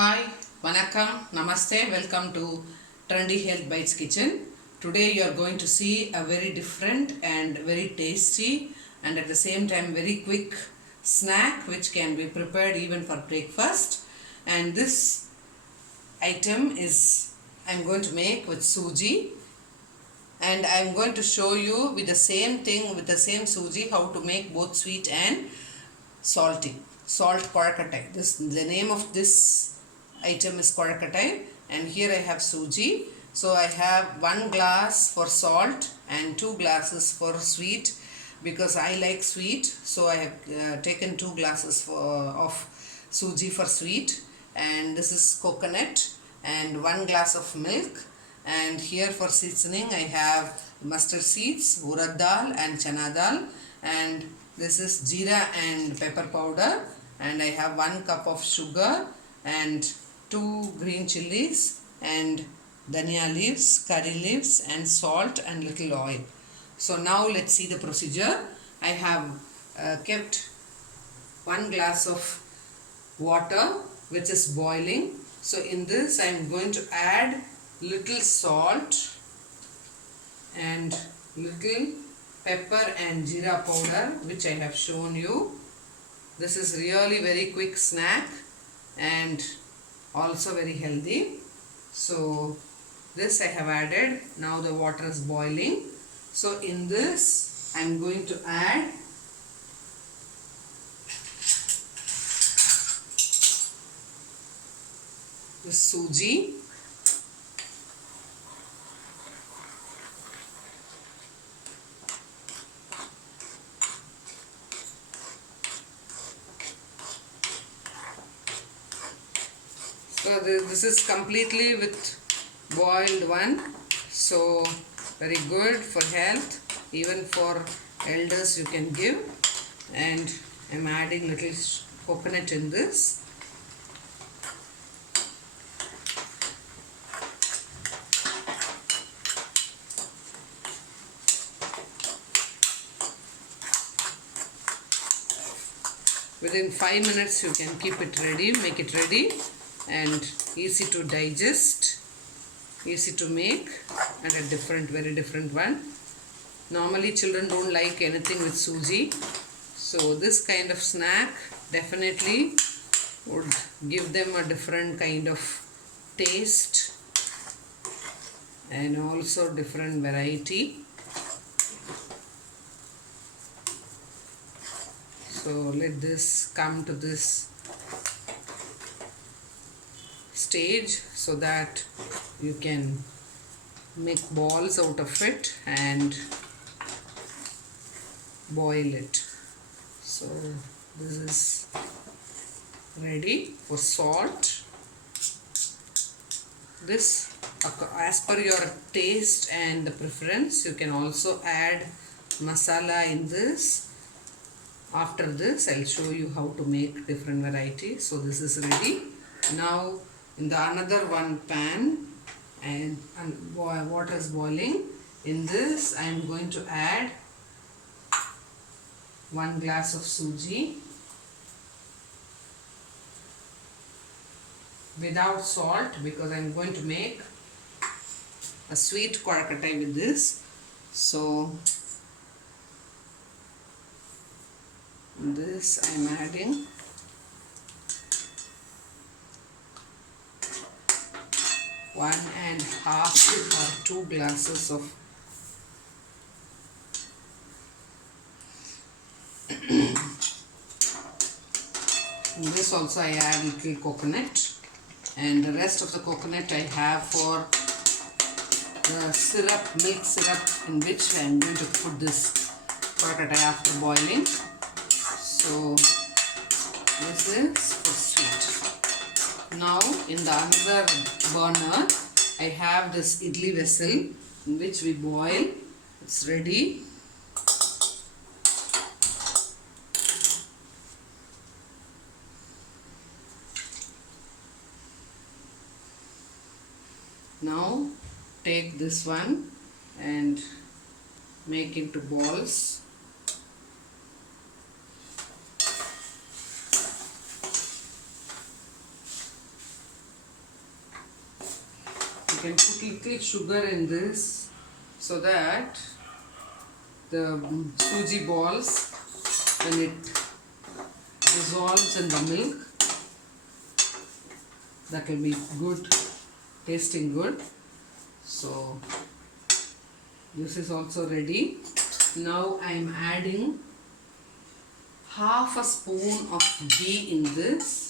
Hi, Vanakkam, Namaste, welcome to Trendy Health Bites Kitchen. Today you are going to see a very different and very tasty and at the same time very quick snack which can be prepared even for breakfast. And this item is I'm going to make with Sooji, and I'm going to show you with the same thing, with the same Sooji, how to make both sweet and salty. Salt kozlukattai. The name of this item is kozlukattai, and here I have Sooji. So I have 1 glass for salt and 2 glasses for sweet because I like sweet. So I have taken 2 glasses of Sooji for sweet, and this is coconut and 1 glass of milk. And here for seasoning I have mustard seeds, urad dal and chana dal, and this is jeera and pepper powder, and I have 1 cup of sugar and 2 green chilies and dhania leaves, curry leaves and salt and little oil. So now let's see the procedure. I have kept 1 glass of water which is boiling. So in this I am going to add little salt and little pepper and jeera powder which I have shown you. This is really very quick snack and also very healthy. So this I have added. Now the water is boiling. So in this I am going to add the Sooji. So this is completely with boiled one, so very good for health, even for elders you can give. And I am adding little coconut in this. Within 5 minutes you can keep it ready, make it ready, and easy to digest, easy to make, and a very different one. Normally children don't like anything with Sooji, so this kind of snack definitely would give them a different kind of taste and also different variety. So let this come to this stage so that you can make balls out of it and boil it. So this is ready for salt. This, as per your taste and the preference, you can also add masala in this. After this I'll show you how to make different varieties. So this is ready. Now in the another one pan, and water is boiling. In this I am going to add 1 glass of Sooji without salt because I am going to make a sweet kozlukattai with this. So this I am adding 1.5 or 2 glasses of in this also I add little coconut, and the rest of the coconut I have for the syrup, milk syrup, in which I am going to put this kozlukattai after boiling. So this is for sweet. Now in the another burner I have this idli vessel in which we boil. It's ready. Now take this one and make into balls. can put little sugar in this so that the Sooji balls, when it dissolves in the milk, that will be good, tasting good. So this is also ready. Now I am adding half a spoon of ghee in this,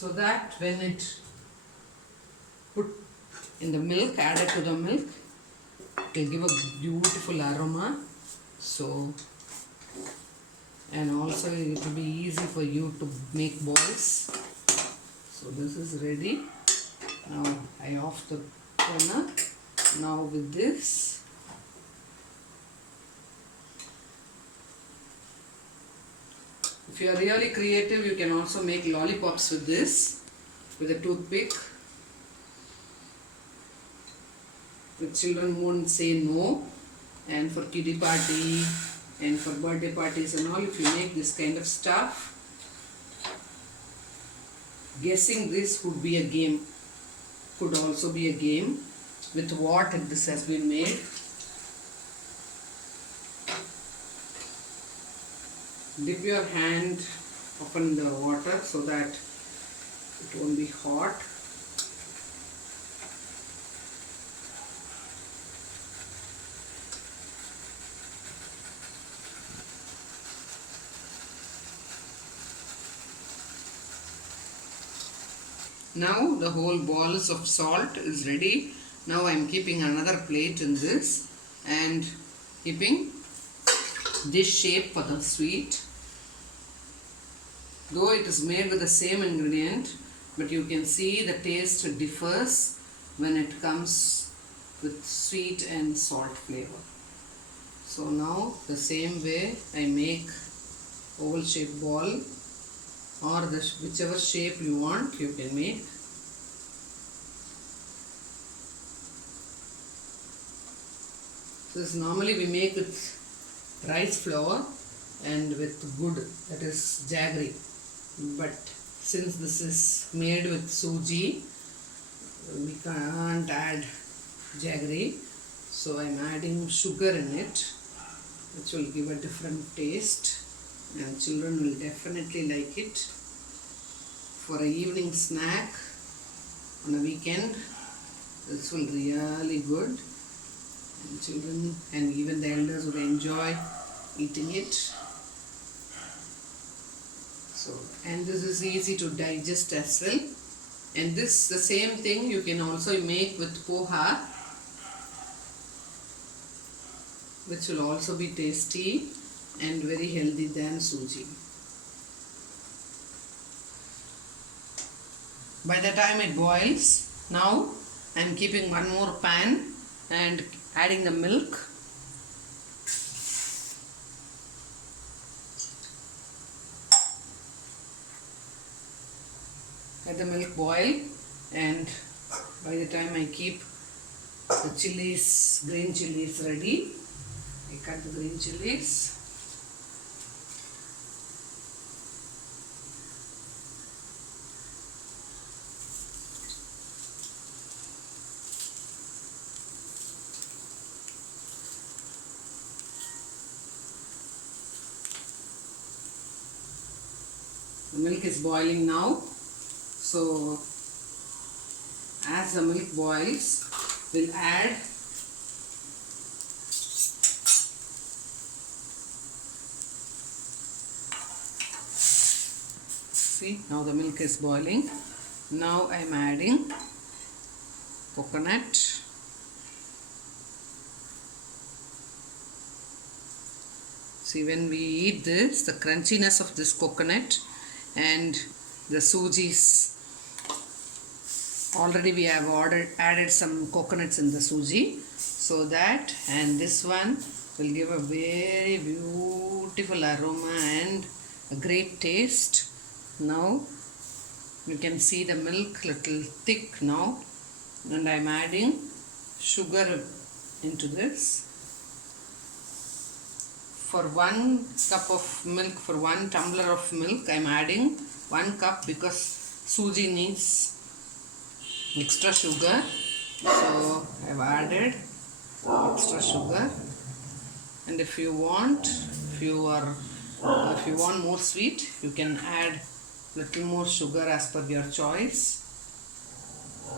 so that when it put in the milk, added to the milk, it will give a beautiful aroma. So, and also it will be easy for you to make balls. So this is ready. Now I off the burner. Now with this, if you are really creative, you can also make lollipops with this, with a toothpick. The children won't say no. And for kiddie party and for birthday parties and all, if you make this kind of stuff, guessing this would be a game. Could also be a game with what this has been made. Dip your hand upon the water so that it won't be hot. Now the whole balls of salt is ready. Now I am keeping another plate in this and keeping this shape for the sweet. Though it is made with the same ingredient, but you can see the taste differs when it comes with sweet and salt flavor. So now the same way I make oval shaped ball, or whichever shape you want you can make. This normally we make with rice flour and with gur, that is jaggery, but since this is made with Sooji, we can't add jaggery, so I am adding sugar in it, which will give a different taste. And children will definitely like it for an evening snack on a weekend. This will be really good, and children and even the elders would enjoy eating it. So, and this is easy to digest as well. And this, the same thing you can also make with poha, which will also be tasty and very healthy than Sooji. By the time it boils, now I am keeping one more pan and adding the milk. Let the milk boil, and by the time I keep the chilies, green chilies ready, I cut the green chilies. The milk is boiling now, so as the milk boils, we'll add see, now the milk is boiling. Now I am adding coconut. See, when we eat this, the crunchiness of this coconut and the Sooji's, already we have added some coconuts in the Sooji, so that, and this one will give a very beautiful aroma and a great taste. Now you can see the milk little thick now, and I am adding sugar into this. For 1 cup of milk, for 1 tumbler of milk, I am adding 1 cup, because Sooji needs extra sugar, so I have added extra sugar. And if you want, if you want more sweet, you can add little more sugar as per your choice,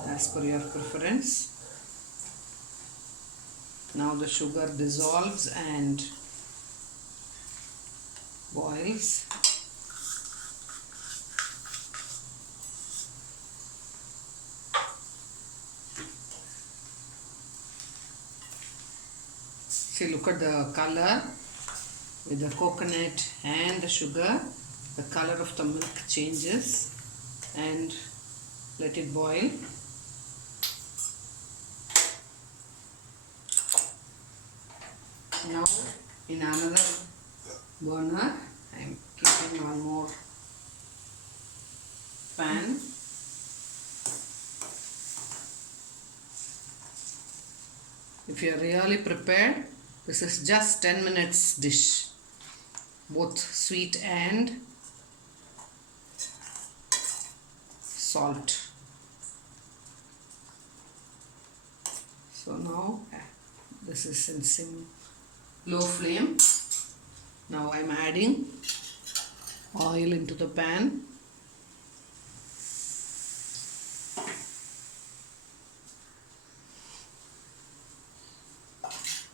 as per your preference. Now the sugar dissolves and boils. See, look at the color with the coconut and the sugar. The color of the milk changes, and let it boil. Now in another burner I am keeping one more pan. If you are really prepared, this is just 10 minutes dish, both sweet and salt. So now this is in low flame. Now I am adding oil into the pan.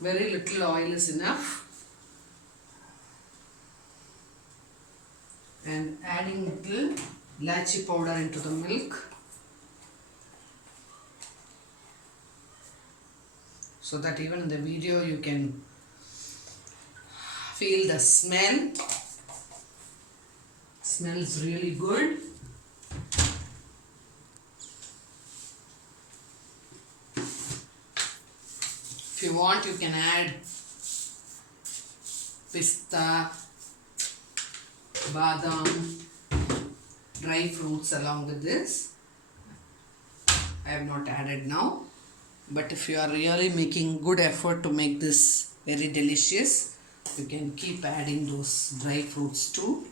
Very little oil is enough. And adding little elaichi powder into the milk, so that even in the video you can feel the smell. Smells really good. If you want, you can add pista, badam, dry fruits along with this. I have not added now, but if you are really making good effort to make this very delicious, you can keep adding those dry fruits too.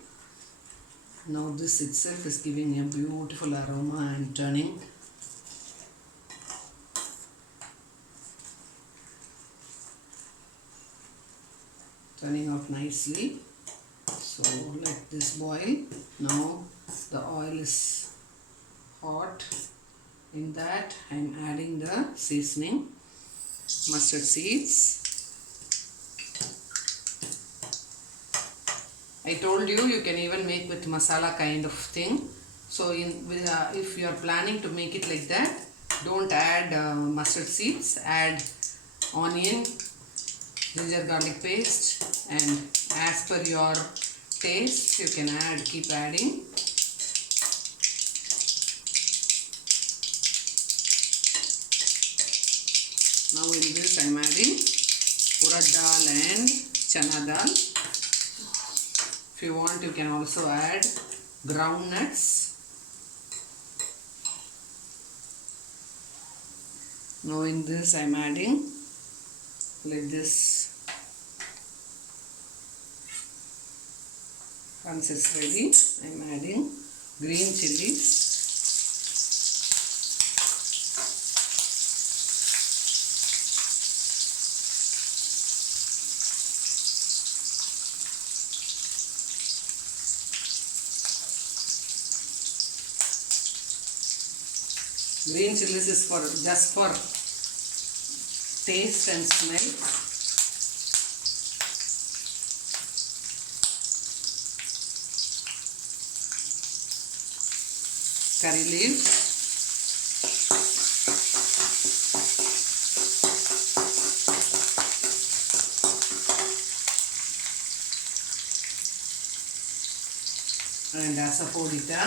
Now this itself is giving a beautiful aroma and turning out nicely. So let this boil. Now the oil is hot. In that I am adding the seasoning, mustard seeds. I told you, you can even make with masala kind of thing. So if you are planning to make it like that, don't add mustard seeds. Add onion, ginger garlic paste, and as per your taste you can keep adding. Now in this I am adding urad dal and chana dal. If you want, you can also add groundnuts. Now in this I am adding, like this, once it's ready, I am adding green chilies. Green chilies is just for taste and smell. Curry leaves. And asafoetida.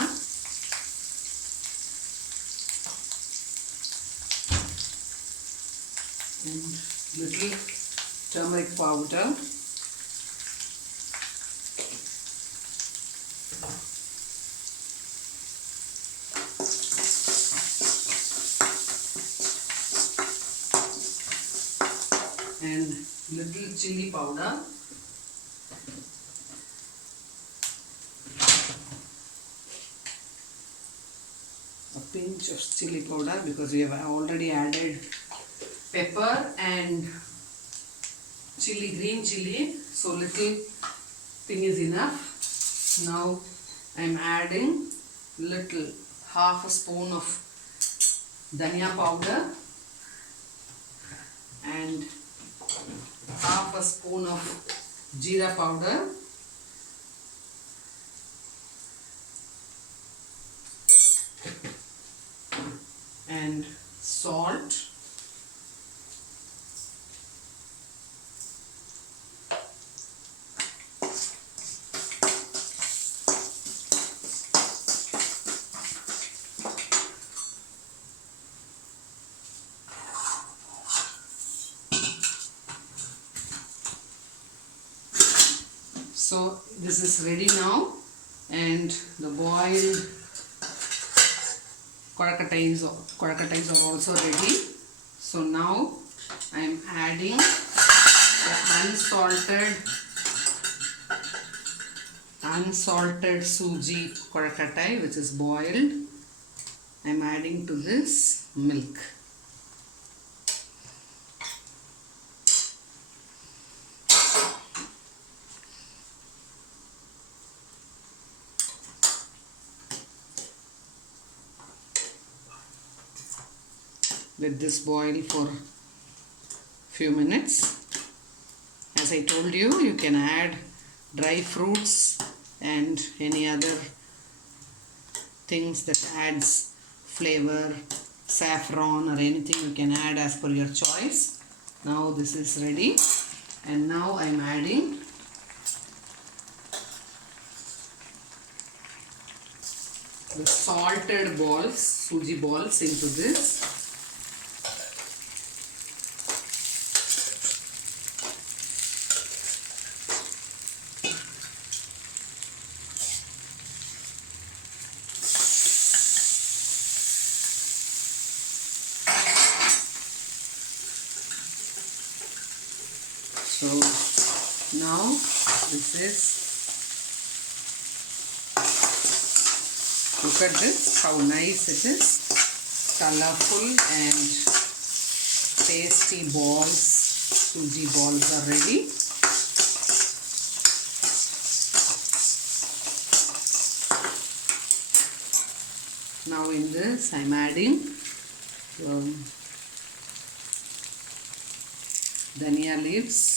And little turmeric powder. And little chili powder. a pinch of chili powder because we have already added pepper and chili, green chili, so little thing is enough. Now I am adding little half a spoon of dhania powder and half a spoon of jeera powder and salt. So this is ready now, and the boiled kozlukattais are also ready. So now I am adding the unsalted Sooji kozlukattai, which is boiled. I am adding to this milk. Let this boil for few minutes. As I told you, you can add dry fruits and any other things that adds flavor, saffron or anything you can add as per your choice. Now this is ready, and now I am adding the salted balls, Sooji balls, into this. So now this is, look at this, how nice it is, colorful and tasty balls, Sooji balls are ready. Now in this I am adding dhania leaves.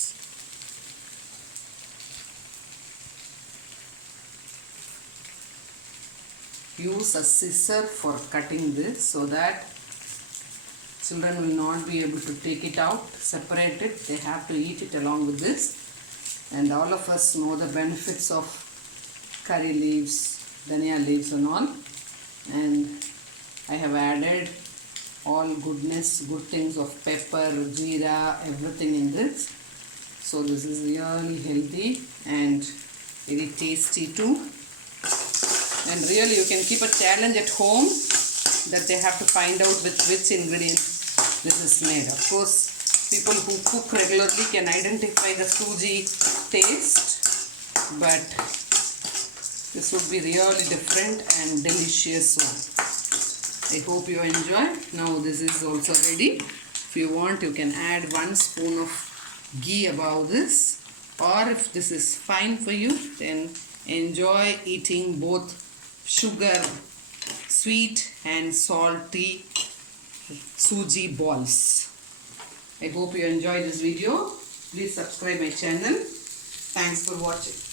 Use a scissor for cutting this so that children will not be able to take it out, separate it. They have to eat it along with this. And all of us know the benefits of curry leaves, dhania leaves and all. And I have added all goodness, good things of pepper, jeera, everything in this. So this is really healthy and very tasty too. And really you can keep a challenge at home that they have to find out with which ingredients this is made. Of course, people who cook regularly can identify the Sooji taste, but this would be really different and delicious one. I hope you enjoy. Now this is also ready. If you want, you can add 1 spoon of ghee above this, or if this is fine for you, then enjoy eating both sugar, sweet and salty Sooji balls. I hope you enjoyed this video. Please subscribe my channel. Thanks for watching.